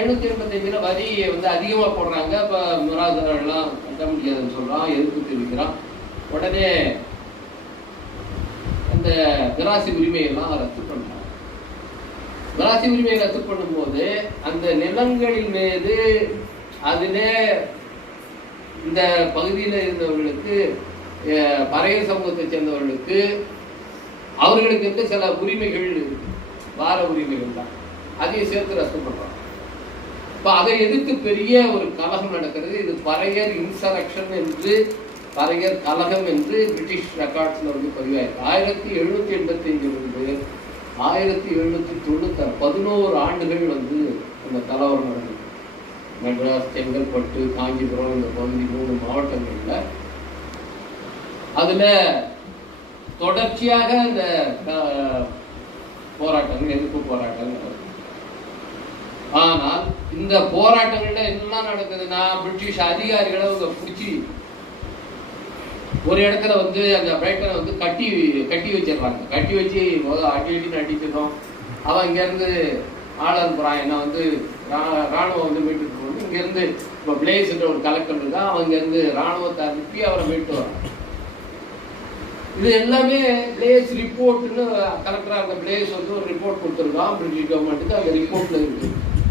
எழுநூத்தி எண்பத்தஞ்சுல வரி வந்து அதிகமா போடுறாங்க. இப்ப மிராதாரெல்லாம் கட்ட முடியாதுன்னு சொல்றான். எதிர்ப்பு தெரிவிக்கிறான். உடனே அந்த மிராசி உரிமையெல்லாம் ரத்து பண்றாங்க மிராசி உரிமையை ரத்து பண்ணும்போது அந்த நிலங்களின் மீது அதிலே இந்த பகுதியில் இருந்தவர்களுக்கு அஹ், பறையர் சமூகத்தை சேர்ந்தவர்களுக்கு அவர்களுக்கு வந்து சில உரிமைகள் வார உரிமைகள் தான். அதையும் சேர்த்து ரத்து பண்றாங்க. இப்போ அதை எதிர்த்து பெரிய ஒரு கலகம் நடக்கிறது. இது பறையர் இன்சரக்ஷன் என்று பறையர் கலகம் என்று பிரிட்டிஷ் ரெக்கார்ட்ஸ்ல வந்து பதிவாயிருக்கு. ஆயிரத்தி எழுநூத்தி எண்பத்தஞ்சிலிருந்து ஆயிரத்தி எழுநூத்தி தொண்ணூத்தாறு பதினோரு ஆண்டுகள் வந்து அந்த கலவரம் நடந்தது. மெட்ராஸ் செங்கல்பட்டு காஞ்சிபுரம் இந்த பகுதி மூணு மாவட்டங்களில். அதில் தொடர்ச்சியாக இந்த போராட்டங்கள் எதிர்ப்பு போராட்டங்கள் ஆனால் இந்த போராட்டங்கள்ல என்னெல்லாம் நடக்குதுன்னா பிரிட்டிஷ் அதிகாரிகளை அவங்க பிடிச்சி ஒரு இடத்துல வந்து அந்த பிரைட்டனை வந்து கட்டி கட்டி வச்சிடுறாங்க. கட்டி வச்சு முதல் அடி அடின்னு அடிச்சிடும் அவன் இங்கேருந்து ஆள் அனுப்புறான் வந்து ரா- ராணுவம் வந்து மீட்டுட்டு போகணும் இங்கேருந்து இப்போ பிளேஸ்ன்ற ஒரு கலெக்டர் இருக்கா? அவன் இங்கேருந்து ராணுவத்தை அனுப்பி அவரை மீட்டு வரான் இது எல்லாமே பிளேஸ் ரிப்போர்ட்னு கலெக்டராக இருந்த பிளேஸ் வந்து ஒரு ரிப்போர்ட் கொடுத்துருக்கான். பிரிட்டிஷ் கவர்மெண்ட்டுக்கு அந்த ரிப்போர்ட்டில் இருக்குது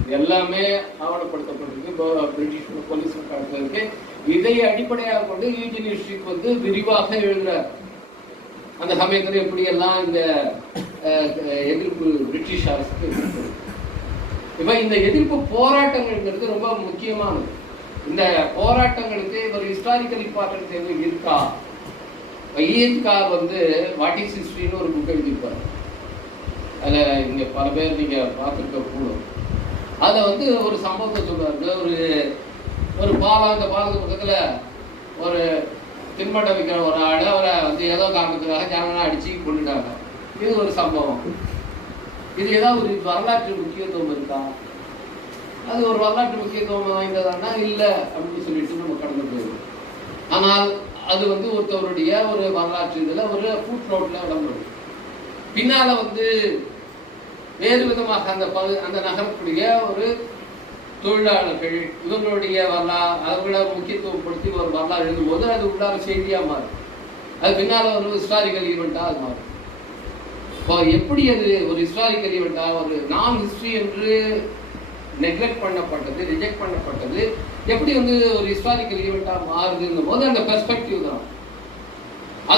இது எல்லாமே ஆவணப்படுத்தப்பட்டிருக்கு. பிரிட்டிஷ் போலீஸ் ரெக்கார்ட்ல இருக்கு. இதை அடிப்படையாக கொண்டு யூஜின் வந்து விரிவாக எழுதுறார். அந்த சமயத்தில் எப்படியெல்லாம் இந்த எதிர்ப்பு பிரிட்டிஷ் அரசுக்கு இப்ப இந்த எதிர்ப்பு போராட்டங்கள்ங்கிறது ரொம்ப முக்கியமானது. இந்த போராட்டங்களுக்கு ஒரு ஹிஸ்டாரிக்கல் இம்பார்ட்டன்ஸ் எதுவும் இருக்கா? ஐஎஸ்கார் வந்து வாட் இஸ் ஹிஸ்ட்ரின்னு ஒரு புக் எழுதியிருப்பார். அதில் இங்கே பல பேர் நீங்கள் பார்த்துருக்க கூடும். அதில் வந்து ஒரு சம்பவத்தை சொல்லுவார் ஒரு ஒரு பாலம் அந்த பாலத்து பக்கத்தில் ஒரு தின்பட்டம் விற்கிற ஒரு ஆள் அவரை வந்து ஏதோ காரணத்துக்காக ஜனங்களாம் அடிச்சு கொண்டுட்டாங்க இது ஒரு சம்பவம். இது ஏதாவது ஒரு வரலாற்று முக்கியத்துவம் இருக்கா? அது ஒரு வரலாற்று முக்கியத்துவம் வாய்ந்ததானா? இல்லை அப்படின்னு சொல்லிட்டு நம்ம கடந்து போயிடும் ஆனால் அது வந்து ஒருத்தவருடைய ஒரு வரலாற்று இதில் ஒரு ஃபுட் நோட்டில் விளம்பரம். பின்னால வந்து வேறு விதமாக அந்த பகு அந்த நகரத்துடைய ஒரு தொழிலாளர்கள் இவங்களுடைய வரலாறு முக்கியத்துவம் முக்கியத்துவப்படுத்தி ஒரு வரலாறு எழுதும்போது அது உள்ளார செய்தியாக மாறும். அது பின்னால் ஒரு ஹிஸ்டாரிக்கல் ஈவெண்ட்டாக அது மாறும். இப்போ எப்படி அது ஒரு ஹிஸ்டாரிக்கல் ஈவெண்ட்டாக ஒரு நான் ஹிஸ்ட்ரி என்று நெக்லெக்ட் பண்ணப்பட்டது ரிஜெக்ட் பண்ணப்பட்டது எப்படி வந்து ஒரு ஹிஸ்டாரிக்கல் ஈவெண்ட்டாக மாறுதுங்கும் போது அந்த பெர்ஸ்பெக்டிவ் தான்.